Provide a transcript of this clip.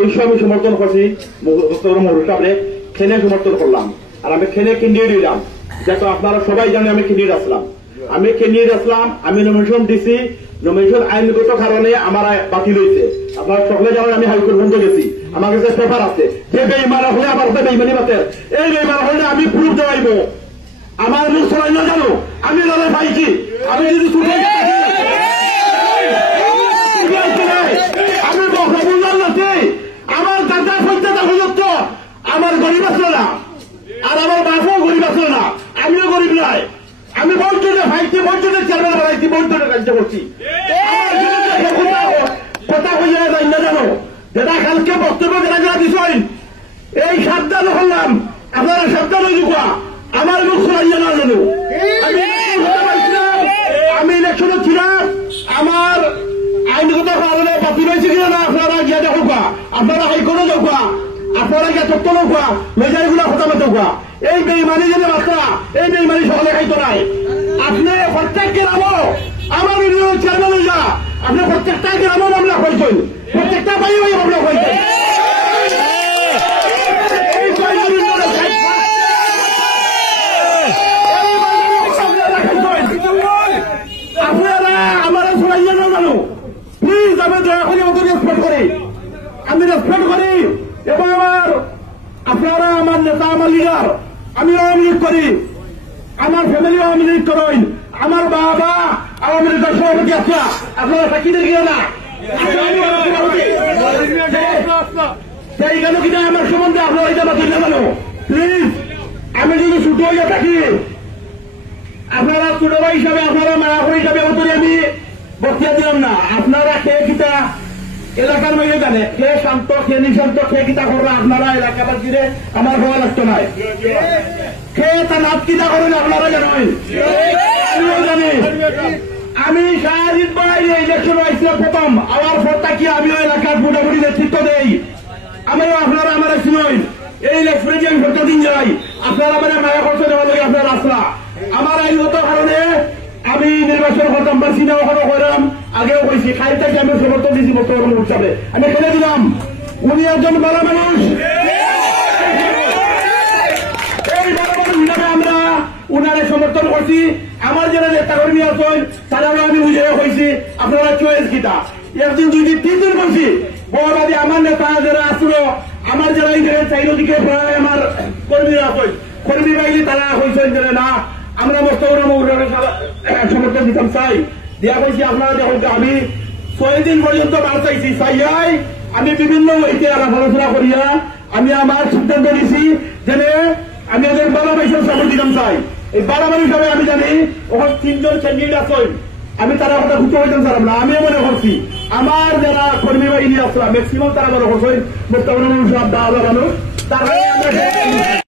আমি সমর্থন করছি মুরুকাবরে খেলে সমর্থন করলাম আর আমি খেলে ক্যান্ডিডেট দিলাম। যেহেতু আপনারা সবাই জানেন আমি ক্যান্ডিডেট আসলাম, আমি নমিনেশন দিছি। নমিনেশন আইনগত কারণে আমার বাতিল হয়েছে। আপনারা সকলে জানেন আমি হাইকোর্ট পর্যন্ত গেছি, আমার কাছে পেপার আছে। যে বেইমান হলে আমার সাথে বেইমানি বাতের, এই বেইমান হলে আমি প্রুফ দেওয়াইব। আমার মুখ সবাই না জানো আমি লড়াই পাইছি। আমি যদি আমি বললাম না আমার দাদা পঞ্চায়েত হযত্ত আমার গরিব আসলো না, আর আমার বাপও গরিব আসলো না, আমিও গরিব নয়। আমি বঞ্চনে ভাইছি, বঞ্চনের চেয়ারম্যান বানাইছি, বঞ্চনের কাজ করছি। কথা হইয়া যায় না জানো, যেটা কালকে বক্তব্য যেটা দিছেন এই সাবধান হলাম, আপনারা সাবধান হয়ে যোৱা। আমার মুখ শোনাইয়া না জানো আমি ইলেকশনে ছিলাম, আমার আইনগত কারণে বাতিল হয়েছে কিনা না আপনারা গিয়ে দেখোকা, আপনারা হাইকোর্টে যাওয়া, আপনারা গিয়ে তথ্য লোকা মেজারিগুলা কথা বলতে। এই বেইমানি যে মাত্রা, এই বেইমানি সকলে খাইতো নাই। আপনি প্রত্যেক গ্রামও আমার ইউনিয়ন চেয়ারম্যান হয়ে যা, আপনি প্রত্যেকটা গ্রামও মামলা করছেন, প্রত্যেকটা বাড়ি হয়ে মামলা করছেন। আপনারা আমার শোনাইয়া না জানো, প্লিজ আমি দয়া করে ওদের রেসপেক্ট করি, আমি রেসপেক্ট করি। এবং আপনারা আমার নেতা, আমার লিডার, আমি আওয়ামী লীগ করি, আমার ফ্যামিলি আওয়ামী লীগ করেন, আমার বাবা আওয়ামী লীগের সভাপতি আছে, আপনারা সাক্ষী দেখি না সেই গেল কিনা আমার সম্বন্ধে আপনারা এটা বাতিল না জানো। প্লিজ আমি যদি ছোট হইয়া থাকি, আপনারা ছোট ভাই হিসাবে, আপনারা মায়া হিসাবে অন্তরে আমি বক্তৃতা দিলাম না। আপনারা খেয়ে কিতা এলাকার মাইয়ে জানে, খেয়ে শান্ত, খেয়ে নিঃশান্ত, খেয়ে কিতা করলে আপনারা এলাকাবাসীরে আমার হওয়া লাগতো নাই। খেয়ে তা নাচ কিতা করেন আপনারা জানেন, আমিও জানি। আমি শাহজিৎ ভাই ইলেকশন হয়েছিলাম প্রথম, আমার পর তাকিয়ে আমিও এলাকার মোটামুটি নেতৃত্ব দেই। আমিও আপনারা আমার চিনই, এই ইলেকশনে যে আমি প্রতিদিন যাই, আপনারা মানে মায়া খরচ দেওয়ার লগে আপনারা আসলা। আমার আইনগত কারণে আমি নির্বাচন করতাম পারছি না, ওখানে করলাম, আগেও কইছি খাইটাকে আমি সমর্থন দিয়েছি বর্তমান উৎসবে, আমি খেলে দিলাম। উনি একজন ভালো মানুষ, এই ভালো মানুষ হিসাবে আমরা উনারে সমর্থন করছি। আমার যারা নেতা কর্মী আছেন তারাও আমি বুঝে হয়েছি আপনারা চয়েস কিতা। একদিন দুই দিন তিন দিন বলছি বড়বাদী আমার নেতা যারা আসলো, আমার যারা ইন্টারনেট চাইদিকে প্রায় আমার কর্মীরা আছেন, কর্মী বাহিনী তারা হয়েছেন যে না আমরা সমর্থন দিতাম চাই দিয়া বলছি। আপনারা দেখুন আমি 6 দিন পর্যন্ত বার চাইছি, চাইয়াই আমি বিভিন্ন ইতিহাস আলোচনা করিয়া আমি আমার সিদ্ধান্ত নিছি যে আমি ওদের 12 বাইশের সাপোর্ট দিতাম চাই। এই 12 বাইশ হিসাবে আমি জানি ওখানে 3 জন ক্যান্ডিডেট আছেন, আমি তারা কথা ঘুরতে হইতাম চালাম না। আমিও মনে করছি আমার যারা কর্মী বাহিনী আসলাম ম্যাক্সিমাম তারা মনে করছেন বর্তমানে মানুষ তারা